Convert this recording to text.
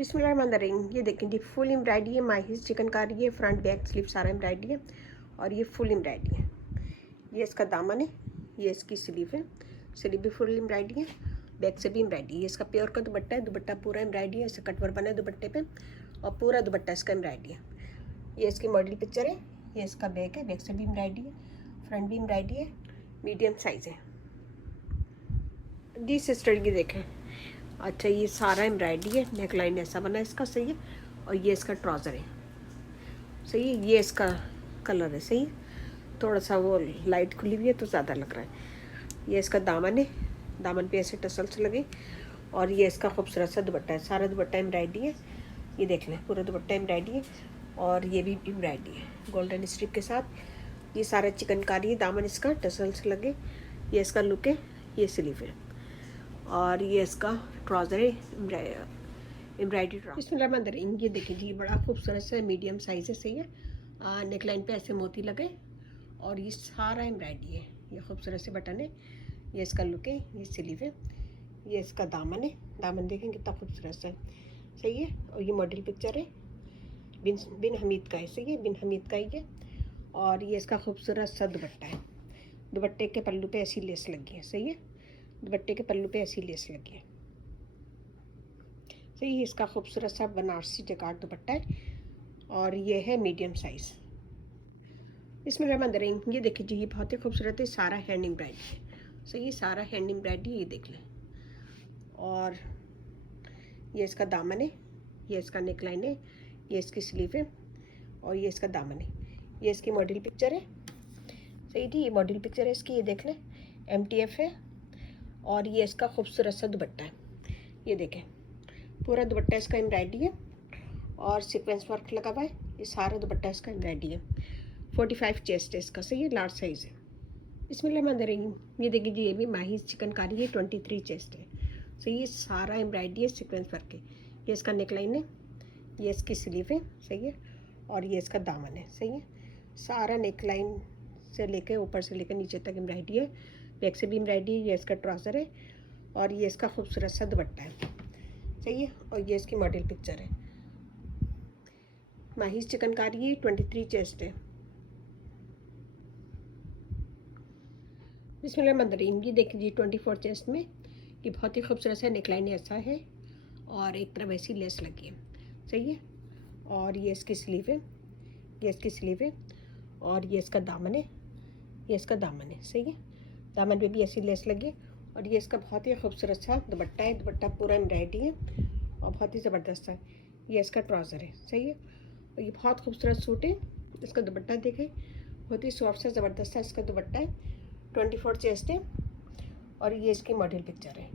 बिस्मिल्लाहिर्रहमानिर्रहीम। ये देखें जी, फुल एम्ब्रॉयडरी है, माहिर चिकनकारी है, फ्रंट बैक स्लीव सारा एम्ब्रॉयडरी है और ये फुल एम्ब्रॉयडरी है। ये इसका दामन है, ये इसकी स्लीव है, स्लीव भी फुल एम्ब्रॉयडरी है, बैक से भी एम्ब्रॉयडरी है। इसका प्योर का दुपट्टा है, दुपट्टा पूरा एम्ब्रॉयडरी है, इससे कटवर बना है दुपट्टे पे और पूरा दुपट्टा इसका एम्ब्रॉयडरी है। ये इसकी मॉडल पिक्चर है, ये इसका बैक है, बैक से भी एम्ब्रॉयडरी है, फ्रंट भी एम्ब्रॉयडरी है, मीडियम साइज़ है जी। सिस्टर की देखें, अच्छा ये सारा एम्ब्रॉयडरी है, नेक लाइन ऐसा बना है इसका, सही है। और ये इसका ट्राउज़र है, सही है। ये इसका कलर है, सही है। थोड़ा सा वो लाइट खुली हुई है तो ज़्यादा लग रहा है। ये इसका दामन है, दामन पे ऐसे टसल्स लगे और ये इसका खूबसूरत सा दुपट्टा है, सारा दुपट्टा एम्ब्रॉयडरी है। ये देख लें, पूरा दुपट्टा एम्ब्रॉयडरी है और ये भी एम्ब्रॉयडरी है गोल्डन स्ट्रिप के साथ। ये सारा चिकनकारी है, दामन इसका टसल्स लगे। ये इसका लुक है, ये स्लीव है और ये इसका ट्राउज़र है एम्ब्रॉयडरी ट्राउज़र। बिस्मिल्लाहिर्रहमानिर्रहीम। ये देखिए जी, बड़ा खूबसूरत सा मीडियम साइज़ है, सही है। नेक लाइन पे ऐसे मोती लगे और ये सारा एम्ब्रॉयडरी है। ये खूबसूरत से बटन है, ये इसका लुक है, ये स्लीव है, ये इसका दामन है। दामन देखें कितना खूबसूरत सा है, सही है। और ये मॉडल पिक्चर है, बिन हमीद का है, सही है, बिन हमीद का ही है। और ये इसका खूबसूरत सा दुपट्टा है, दुपट्टे के पल्लू पे ऐसी लेस लगी है, सही है। दुपट्टे के पल्लू पे ऐसी लेस लगी है, सही है। इसका खूबसूरत सा बनारसी जकार्ड दुपट्टा है और ये है मीडियम साइज़। इसमें रहमान, ये देखिए जी, ये बहुत ही खूबसूरत है, सारा हैंड एम्ब्रॉयडरी है, सही है, सारा हैंड एम्ब्रॉयडरी, ये देख लें। और ये इसका दामन है, ये इसका नेक लाइन है, ये इसकी स्लीव है और ये इसका दामन है। ये इसकी मॉडल पिक्चर है, सही जी, ये मॉडल पिक्चर है इसकी, ये देख लें। MTF है और ये इसका खूबसूरत सा दुपट्टा है, ये देखें। पूरा दुपट्टा इसका एम्ब्रॉयडरी है और सीक्वेंस वर्क लगा हुआ है। ये सारा दुपट्टा इसका एम्ब्रॉयडरी है। 45 चेस्ट है इसका, सही है, लार्ज साइज़ है। इसमें बिस्मिल्लाहिर्रहमानिर्रहीम। ये देखिए जी, ये भी माहिर चिकनकारी है, 23 चेस्ट है, सही है। सारा एम्ब्रॉयडरी है, सीक्वेंस वर्क है। ये इसका नेक लाइन है, ये इसकी स्लीव है, सही है। और ये इसका दामन है, सही है। सारा नेक लाइन से लेकर ऊपर से लेकर नीचे तक एम्ब्रॉयडरी है, बैक से भी एम्ब्रॉयडरी है। ये इसका ट्राउज़र है और ये इसका खूबसूरत सा दुपट्टा है, सही है। और ये इसकी मॉडल पिक्चर है, माहिर चिकनकारी है, 23 चेस्ट है। बिस्मिल्लाहिर्रहमानिर्रहीम। ये देखिए जी, 24 चेस्ट में ये बहुत ही खूबसूरत सा नेक लाइन ऐसा है और एक तरफ ऐसी लेस लगी है, सही है। और ये इसकी स्लीव है, ये इसकी स्लीव है और ये इसका दामन है, ये इसका दामन है, सही है। दामन पे भी ऐसी लेस लगी और ये इसका बहुत ही खूबसूरत सा दुपट्टा है, दुपट्टा पूरा एम्ब्रॉयडरी है और बहुत ही ज़बरदस्त है। ये इसका ट्राउज़र है, सही है। और ये बहुत खूबसूरत सूट है, इसका दुपट्टा देखें, बहुत ही सॉफ्ट सा ज़बरदस्त सा इसका दुपट्टा है। 24 चेस्ट है और ये इसकी मॉडल पिक्चर है।